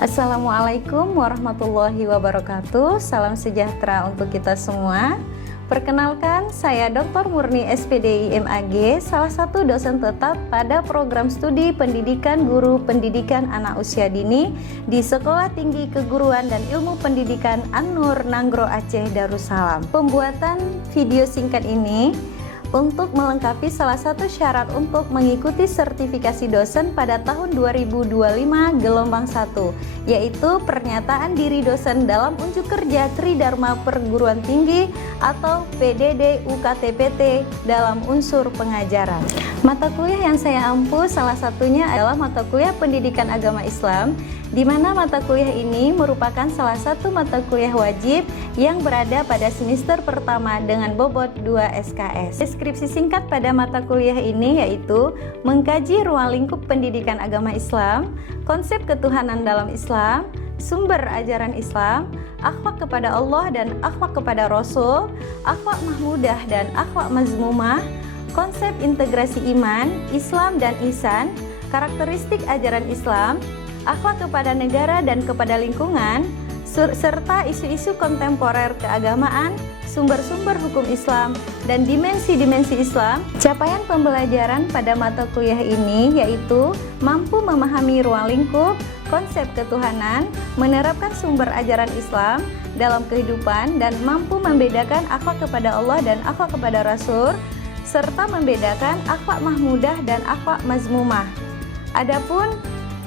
Assalamualaikum warahmatullahi wabarakatuh. Salam sejahtera untuk kita semua. Perkenalkan, saya Dr. Murni SPDI MAG, salah satu dosen tetap pada program studi pendidikan guru pendidikan anak usia dini di Sekolah Tinggi Keguruan dan Ilmu Pendidikan An-Nur Nanggro Aceh Darussalam. Pembuatan video singkat ini untuk melengkapi salah satu syarat untuk mengikuti sertifikasi dosen pada tahun 2025 gelombang 1, yaitu pernyataan diri dosen dalam unjuk kerja Tridharma Perguruan Tinggi atau PDD UKTPT dalam unsur pengajaran. Mata kuliah yang saya ampu salah satunya adalah mata kuliah Pendidikan Agama Islam, di mana mata kuliah ini merupakan salah satu mata kuliah wajib yang berada pada semester pertama dengan bobot 2 SKS. Deskripsi singkat pada mata kuliah ini yaitu mengkaji ruang lingkup pendidikan agama Islam, konsep ketuhanan dalam Islam, sumber ajaran Islam, akhlak kepada Allah dan akhlak kepada Rasul, akhlak mahmudah dan akhlak mazmumah, konsep integrasi iman, Islam dan ihsan, karakteristik ajaran Islam, akhlak kepada negara dan kepada lingkungan, serta isu-isu kontemporer keagamaan, sumber-sumber hukum Islam, dan dimensi-dimensi Islam. Capaian pembelajaran pada mata kuliah ini yaitu mampu memahami ruang lingkup, konsep ketuhanan, menerapkan sumber ajaran Islam dalam kehidupan, dan mampu membedakan akhlak kepada Allah dan akhlak kepada Rasul, serta membedakan akhlak mahmudah dan akhlak mazmumah. Adapun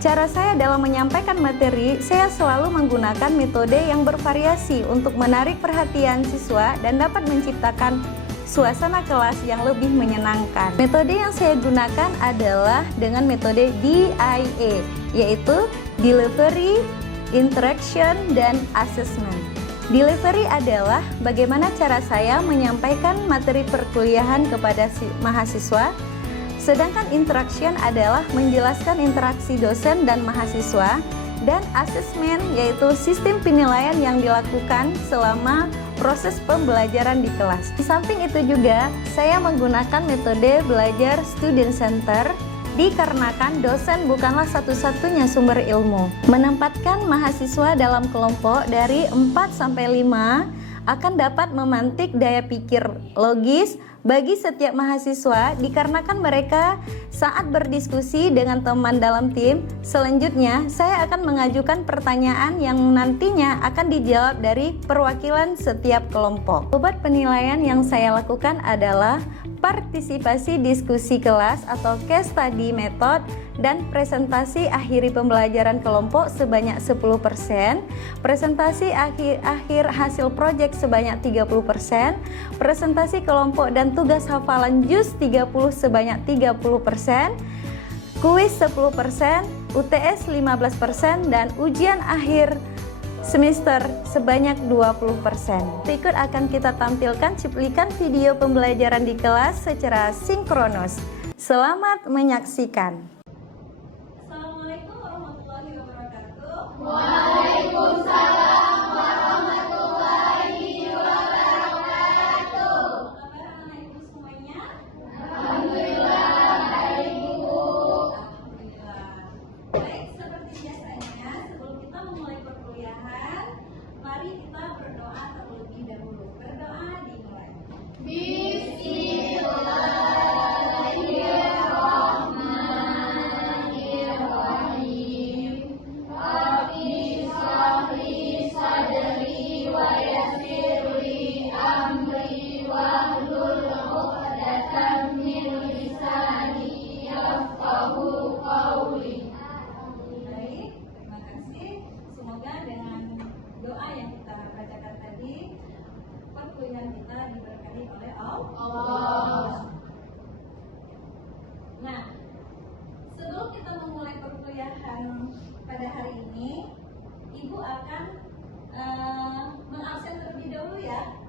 cara saya dalam menyampaikan materi, saya selalu menggunakan metode yang bervariasi untuk menarik perhatian siswa dan dapat menciptakan suasana kelas yang lebih menyenangkan. Metode yang saya gunakan adalah dengan metode DIA, yaitu Delivery, Interaction, dan Assessment. Delivery adalah bagaimana cara saya menyampaikan materi perkuliahan kepada mahasiswa. Sedangkan interaction adalah menjelaskan interaksi dosen dan mahasiswa, dan assessment yaitu sistem penilaian yang dilakukan selama proses pembelajaran di kelas. Di samping itu juga saya menggunakan metode belajar student center dikarenakan dosen bukanlah satu-satunya sumber ilmu. Menempatkan mahasiswa dalam kelompok dari 4-5 akan dapat memantik daya pikir logis bagi setiap mahasiswa dikarenakan mereka saat berdiskusi dengan teman dalam tim. Selanjutnya, saya akan mengajukan pertanyaan yang nantinya akan dijawab dari perwakilan setiap kelompok. Bobot penilaian yang saya lakukan adalah partisipasi diskusi kelas atau case study method dan presentasi akhiri pembelajaran kelompok sebanyak 10%, presentasi akhir hasil proyek sebanyak 30%, presentasi kelompok dan tugas hafalan juz 30 sebanyak 30%, kuis 10%, UTS 15%, dan ujian akhir semester sebanyak 20%. Berikut akan kita tampilkan cuplikan video pembelajaran di kelas secara sinkronus. Selamat menyaksikan. Assalamualaikum warahmatullahi wabarakatuh. Waalaikumsalam warahmatullahi wabarakatuh. Apa kabar anak ibu semuanya? Alhamdulillah, baik Bu. Alhamdulillah. Baik, seperti biasanya sebelum kita memulai perkuliahan, mari kita berdoa terlebih dahulu. Berdoa dimulai. Bismillahirrahmanirrahim. Rabbi shrah li sadri wa yassir li amri wahlul 'uqdatam min lisani yafqahu qawli. Baik, terima kasih. Semoga dengan doa yang kita bacakan tadi, perkuliahan kita diberkahi oleh Allah. Nah, sebelum kita memulai perkuliahan pada hari ini, Ibu akan mengabsen terlebih dahulu ya.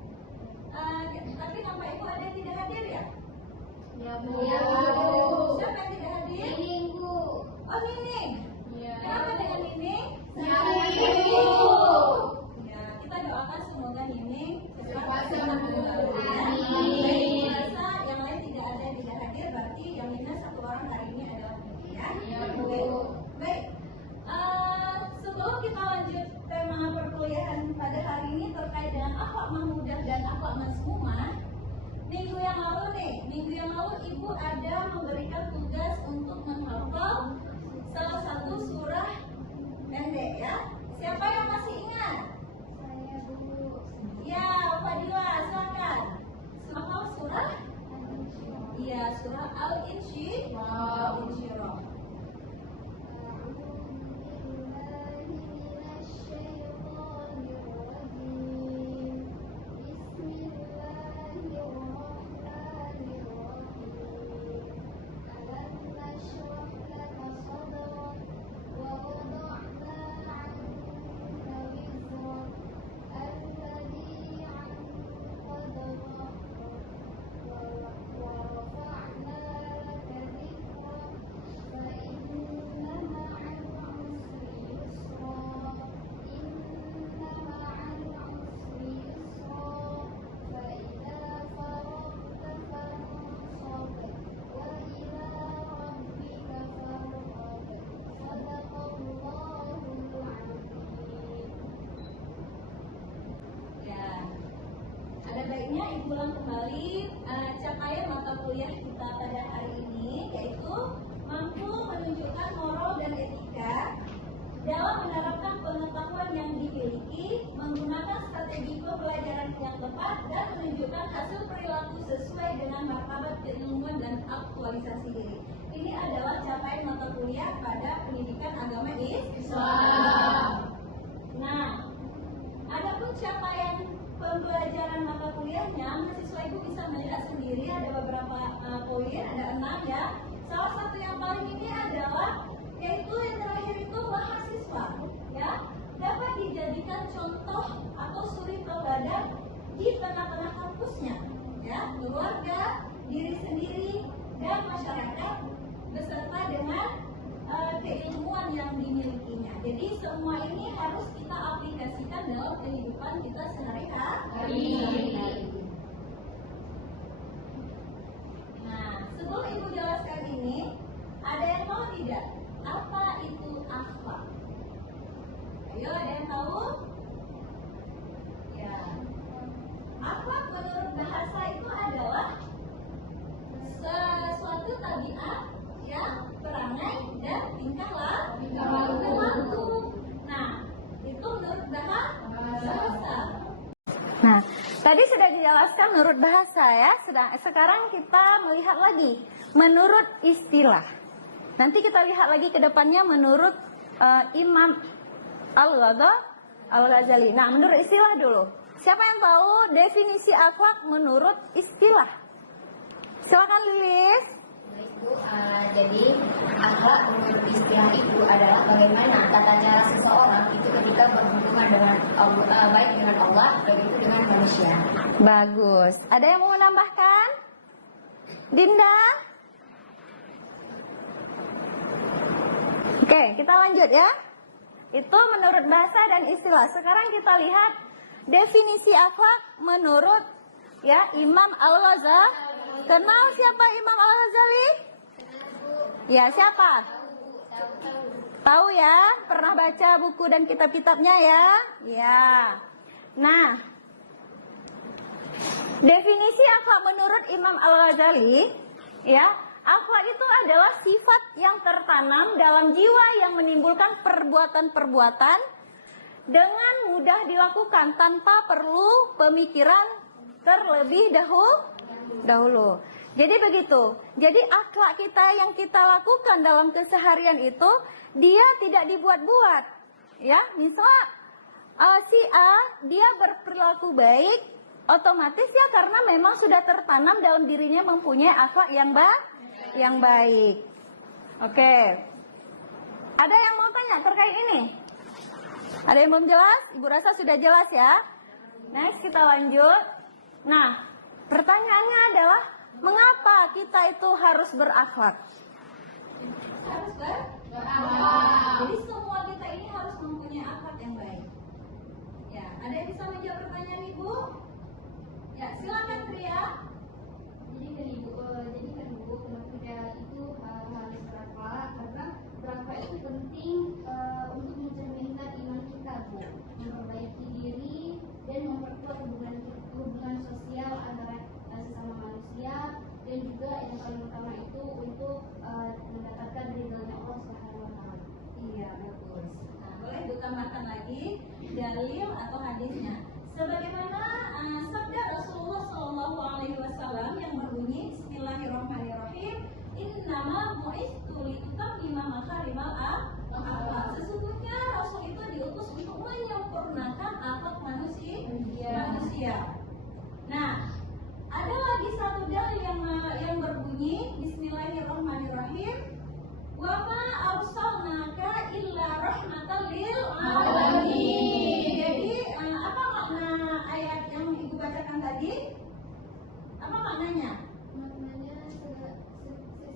Tapi nampak Ibu ada yang tidak hadir ya? Ya Bu. Siapa yang tidak hadir? Nining Bu. Oh, Nining. Ya. Kenapa dengan Nining? Sakit Bu. Ya, kita doakan semoga Nining Cepat sembuh. Amin. Amin. Merasa yang lain tidak ada yang tidak hadir, berarti yang minus satu orang hari ini adalah Nining ya. Ya Bu. Baik. Sebelum Minggu yang lalu Ibu ada memberikan tugas untuk menghafal salah satu surah pendek ya. Siapa yang masih ingat? Saya Bu. Ya, Fadila, silakan. Hafal surah? Iya, surah Al-Insyirah. Ada baiknya Ibu ulang kembali capaian mata kuliah kita pada hari ini, yaitu mampu menunjukkan moral dan etika dalam menerapkan pengetahuan yang dimiliki, menggunakan strategi pembelajaran yang tepat, dan menunjukkan hasil perilaku sesuai dengan martabat keilmuan dan aktualisasi diri. Ini adalah capaian mata kuliah pada pendidikan agama Islam. Nah, adapun capaian pembelajaran mata kuliahnya, mahasiswa Ibu bisa melihat sendiri ada beberapa poin, ada 6 ya. Salah satu yang paling ini adalah yaitu yang terakhir itu mahasiswa ya dapat dijadikan contoh atau suri teladan di tengah-tengah kampusnya ya, keluarga, diri sendiri dan masyarakat beserta dengan keilmuan yang dimilikinya. Jadi semua ini harus kita aplikasikan dalam kehidupan kita sehari-hari. Nah, sebelum Ibu jelaskan ini, ada yang tahu tidak apa itu akhlak? Ayo, ada yang tahu? Ya, akhlak menurut bahasa itu adalah sesuatu tabiat ya, perangai dan tingkah laku. Nah, itu menurut bahasa. Nah, tadi sudah dijelaskan menurut bahasa ya. Sekarang kita melihat lagi menurut istilah. Nanti kita lihat lagi ke depannya menurut Imam Al-Ghazali. Nah, menurut istilah dulu. Siapa yang tahu definisi akhlak menurut istilah? Silakan Lilis. Jadi akhlak menurut istilah itu adalah bagaimana tata cara seseorang itu ketika berhubungan dengan Allah, baik dengan Allah, begitu dengan manusia. Bagus. Ada yang mau menambahkan? Dinda? Oke, kita lanjut ya. Itu menurut bahasa dan istilah. Sekarang kita lihat definisi akhlak menurut ya Imam Al-Ghazali. Kenal siapa Imam Al-Ghazali? Ya, siapa? Tahu ya? Pernah baca buku dan kitab-kitabnya ya? Ya. Nah, definisi akhlak menurut Imam Al-Ghazali, ya, akhlak itu adalah sifat yang tertanam dalam jiwa yang menimbulkan perbuatan-perbuatan dengan mudah dilakukan tanpa perlu pemikiran terlebih dahulu. Jadi begitu. Jadi akhlak kita yang kita lakukan dalam keseharian itu dia tidak dibuat-buat. Ya, misal si A dia berperilaku baik, otomatis ya karena memang sudah tertanam dalam dirinya mempunyai akhlak yang baik. Oke. Ada yang mau tanya terkait ini? Ada yang belum jelas? Ibu rasa sudah jelas ya. Next kita lanjut. Nah, pertanyaannya adalah mengapa kita itu harus berakhlak? Harus berakhlak. Jadi semua kita ini harus mempunyai akhlak yang baik. Ya, ada yang bisa menjawab pertanyaan Ibu? Ya, silakan Tria. Jadi kan ibu, kenapa kita itu harus berakhlak? Karena berakhlak itu penting untuk mencerminkan iman kita, Bu, memperbaiki diri dan memperkuat hubungan sosial antara sesama manusia dan lagi dalil atau hadisnya. Sebagaimana sabda Rasulullah Shallallahu Alaihi Wasallam yang berbunyi Bismillahirrahmanirrahim, Innama bu'istu litammima makarimal akhlak. Sesungguhnya Rasul itu diutus untuk menyempurnakan akhlak manusia. Nah, ada lagi satu dalil yang berbunyi Bismillahirrahmanirrahim, wa ma arsalnaka illa rahmatan lil alamin. Jadi apa makna ayat yang Ibu bacakan tadi? Apa maknanya? Maknanya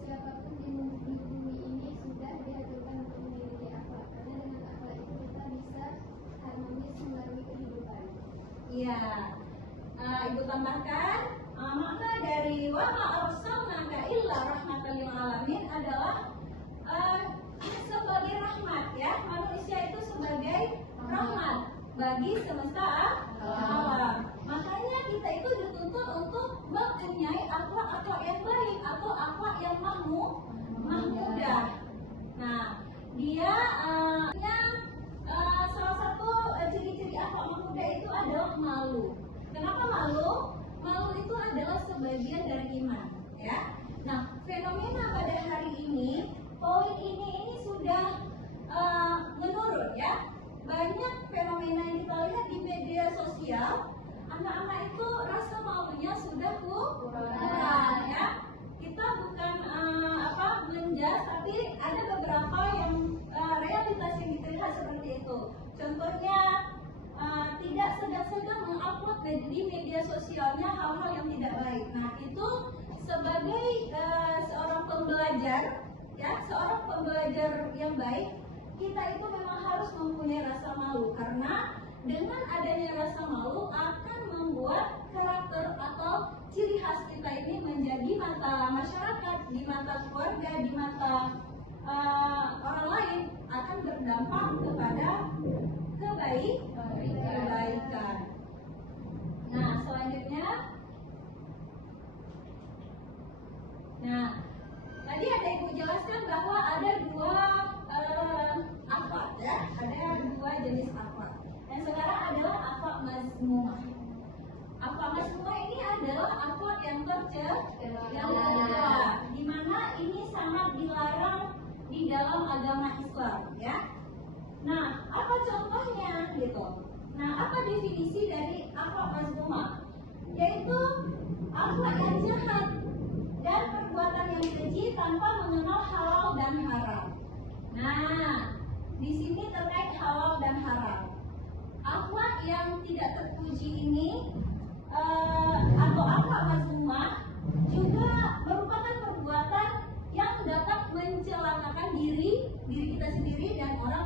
siapapun di bumi ini sudah dihadirkan untuk memiliki akhlak, karena dengan akhlak itu kita bisa harmonis melalui kehidupan. Iya. Ibu tambahkan makna dari wa ma arsalnaka illa rahmatan lil alamin adalah sebagai rahmat, ya. Manusia itu sebagai rahmat bagi semesta alam. Makanya kita itu dituntut untuk mempunyai akhlak-akhlak yang baik atau akhlak yang mahmudah. Nah, dia salah satu ciri-ciri akhlak mahmudah itu adalah malu. Kenapa malu? Malu itu adalah sebagian dari iman, ya. Nah, fenomena pada hari ini, poin ini sudah menurun, ya. Banyak fenomena yang kita lihat di media sosial, anak-anak itu rasa malunya sudah kurang, ya. Kita bukan menjas, tapi ada beberapa yang realitas yang kita lihat seperti itu. Contohnya tidak segan-segan mengupload di media sosialnya hal-hal yang tidak baik. Nah, itu sebagai seorang pembelajar, ya, seorang pembelajar yang baik, kita itu memang harus mempunyai rasa malu, karena dengan adanya rasa malu akan membuat karakter atau ciri khas kita ini menjadi mata masyarakat, di mata keluarga, di mata orang lain, akan berdampak kepada kebaikan. Nah, selanjutnya, tadi ada Ibu jelaskan bahwa ada dua akhlak, ya, ada dua jenis akhlak. Dan sekarang adalah akhlak mazmumah. Akhlak mazmumah ini adalah akhlak yang tercela, di mana ini sangat dilarang di dalam agama Islam, ya. Nah, apa contohnya gitu? Nah, apa definisi dari akhlak mazmumah? Yaitu akhlak yang jahat dan perbuatan yang keji tanpa mengenal halal dan haram. Nah, di sini terkait halal dan haram. Akhlak yang tidak terpuji ini atau akhlak mazmumah juga merupakan perbuatan yang dapat mencelakakan diri kita sendiri dan orang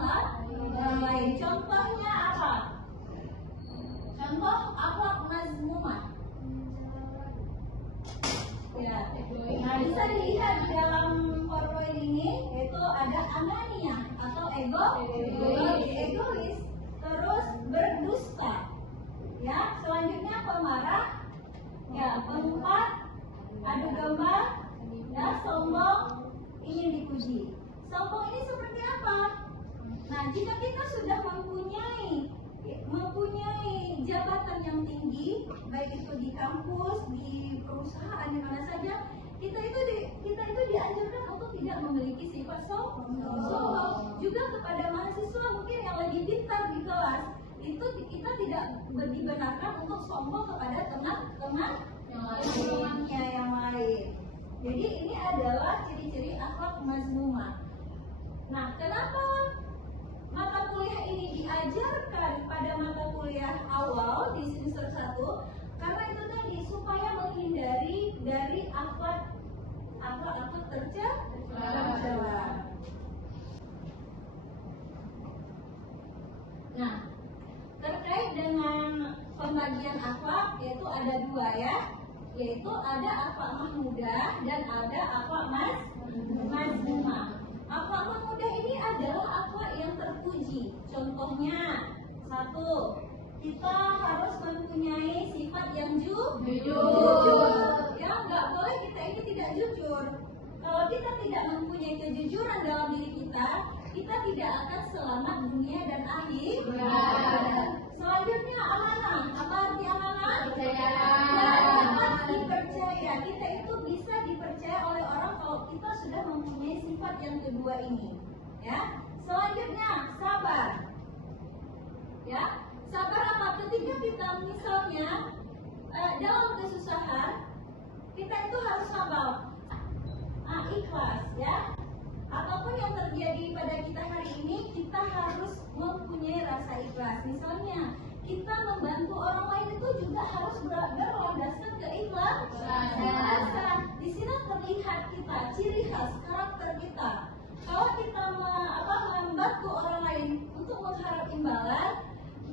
lain. Contohnya apa? Contoh akhlak mazmumah. Ya, nah bisa dilihat di dalam PowerPoint ini, yaitu ada anania atau egois, terus berdusta, ya. Selanjutnya pemarah, ya, pengumpat, adu domba, ya, sombong, ingin dipuji. Sombong ini seperti apa? Nah, jika kita sudah mempunyai jabatan yang tinggi, baik itu di kampus, di perusahaan, di mana saja, kita itu dianjurkan untuk tidak memiliki sifat sombong. Juga kepada mahasiswa mungkin yang lebih pintar di kelas, itu kita tidak dibenarkan untuk sombong kepada teman-temannya yang lain. Jadi ini adalah ciri-ciri akhlak mazmumah. Nah, kenapa mata kuliah ini diajarkan pada mata kuliah awal di semester 1? Karena itu tadi, supaya menghindari dari akhlak tercela. Nah, terkait dengan pembagian akhlak, yaitu ada dua, ya, yaitu ada akhlak mahmudah dan ada akhlak mazmumah. Akhlak mahmudah ini adalah akhlak yang terpuji. Contohnya, satu, kita harus mempunyai sifat yang jujur. Ya, nggak boleh kita ini tidak jujur. Kalau kita tidak mempunyai kejujuran dalam diri kita tidak akan selamat dunia dan akhir. Selanjutnya amanah. Apa arti amanah? Dapat dipercaya. Kita itu bisa dipercaya oleh orang kalau kita sudah mempunyai sifat yang kedua ini. Ya. Selanjutnya sabar. Ya. Sabar apa? Ketika kita misalnya dalam kesusahan, kita itu harus sabar. Ikhlas, ya. Apapun yang terjadi pada kita hari ini, kita harus mempunyai rasa ikhlas. Misalnya, kita membantu orang lain itu juga harus berlandaskan keikhlasan. Di sini terlihat kita, ciri khas karakter kita. Kalau kita membantu orang lain untuk mengharap imbalan,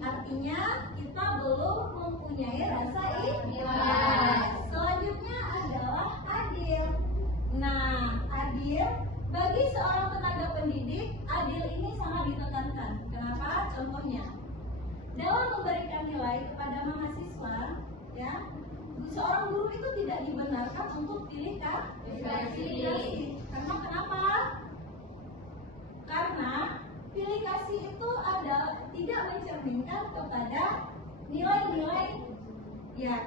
artinya kita belum mempunyai rasa ikhlas. Selanjutnya adalah adil. Nah, adil bagi seorang tenaga pendidik, adil ini sangat ditekankan. Kenapa? Contohnya, dalam memberikan nilai kepada mahasiswa, ya, seorang guru itu tidak dibenarkan untuk pilih kasih. Karena kenapa? Karena pilih kasih itu tidak mencerminkan kepada nilai-nilai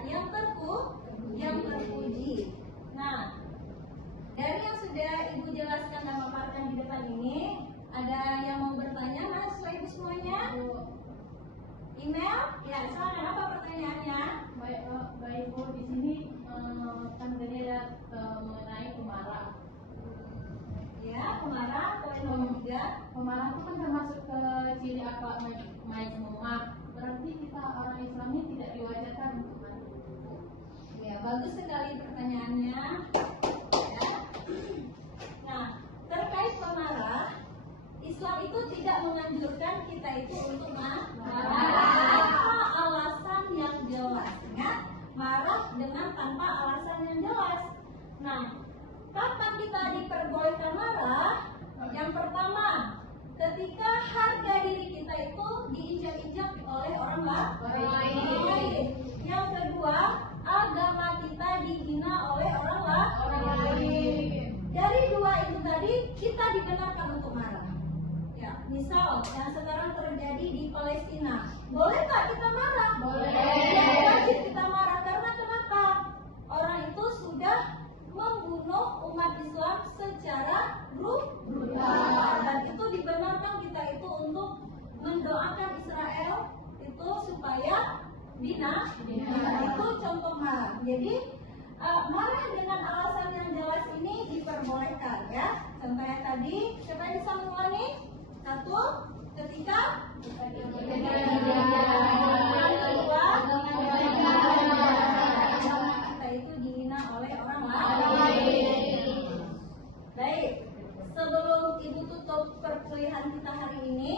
yang terpuji. Nah, dari yang sudah Ibu jelaskan dan paparkan di depan ini, ada yang mau bertanya, mahasiswa Ibu semuanya? Email? Ya, silakan. Apa pertanyaannya? Baik Bu, di sini kan tadi ada mengenai pemarah. Ya, pemarah. Poin nomor 3. Pemarah itu kan termasuk ke ciri akhlak mazmumah. Berarti kita orang Islam ini tidak diwajarkan untuk marah. Ya, bagus sekali pertanyaannya. Ya. Nah, terkait pemarah, Islam itu tidak menganjurkan kita itu untuk marah tanpa alasan yang jelas. Ya? Marah dengan tanpa alasan yang jelas. Nah, kapan kita diperbolehkan marah? Yang pertama, ketika harga diri kita itu diinjak-injak oleh orang lain. Yang kedua, agama kita dihina oleh orang lain. Dari dua itu tadi, kita dibenarkan untuk marah. Ya, misal yang sekarang terjadi di Palestina, boleh nggak kita marah? Boleh. Wajib kita marah. Karena kenapa? Orang itu sudah membunuh umat Islam secara brutal, dan itu dibenarkan kita itu untuk mendoakan Israel itu supaya binasa. Itu contoh marah. Jadi marah dengan alasan yang jelas ini diperbolehkan, ya. Contohnya tadi, siapa yang bisa mengulangi? Satu, ketika yang kedua, kita itu dihina oleh orang lain. Baik, sebelum Ibu tutup perkuliahan kita hari ini,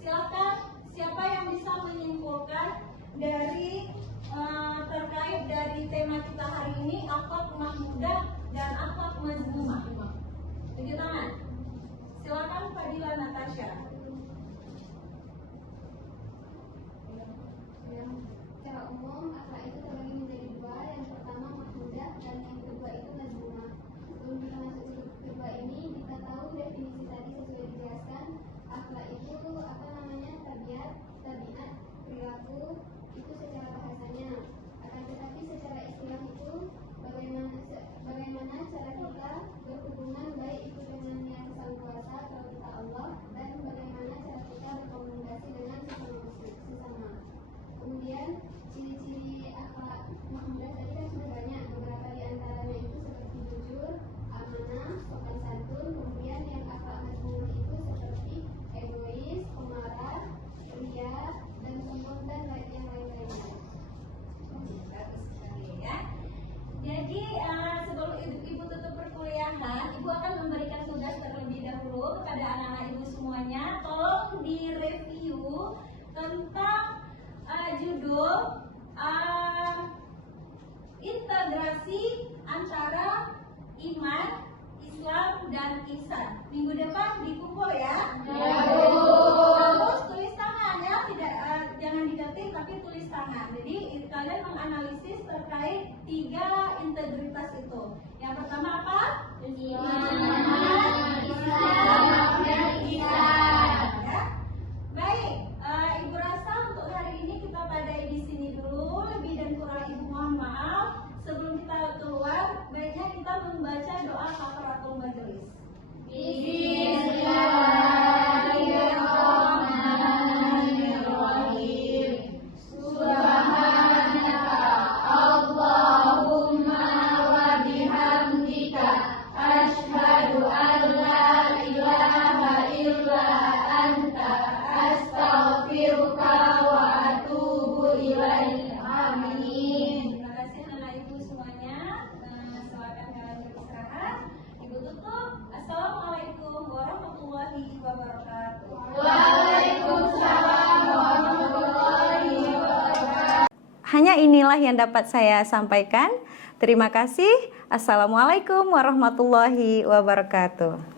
silakan siapa yang bisa menyimpulkan dari terkait dari tema kita hari ini, akhlak mahmudah dan akhlak mazmumah. Tunjuk tangan. Silakan Fadila Natasha. Secara umum, akhlak itu terbagi menjadi dua. Yang pertama mahmudah dan yang kedua itu mazmumah. Sebelum kita masuk ke kedua ini, kita tahu definisi tadi sesuai dijelaskan. Akhlak itu tabiat, perilaku itu secara bahasanya. Akan tetapi secara istilah itu bagaimana cara kita berhubungan baik itu dengan yang sang kuasa kalau kita Allah, dan bagaimana cara kita berkomunikasi dengan sesama. Kemudian ciri-ciri akhlak mahmudah tadi kan sudah banyak. Beberapa di antaranya itu seperti jujur, amanah, sopan santun. Kemudian yang akhlak mazmumah itu seperti egois, pemarah, ria, dan sombong dan yang lain-lainnya. Bagus sekali, ya. Jadi sebelum Ibu tutup perkuliahan, Ibu akan memberikan tugas terlebih dahulu kepada anak-anak Ibu semuanya. Tolong direview tentang judul integrasi antara iman, Islam, dan ihsan. Minggu depan dikumpul ya. Terus tulis tangan ya, jangan diketik tapi tulis tangan. Jadi kalian menganalisis terkait 3 integritas itu. Yang pertama apa? Iman, Islam, dan Hanya inilah yang dapat saya sampaikan. Terima kasih. Assalamualaikum warahmatullahi wabarakatuh.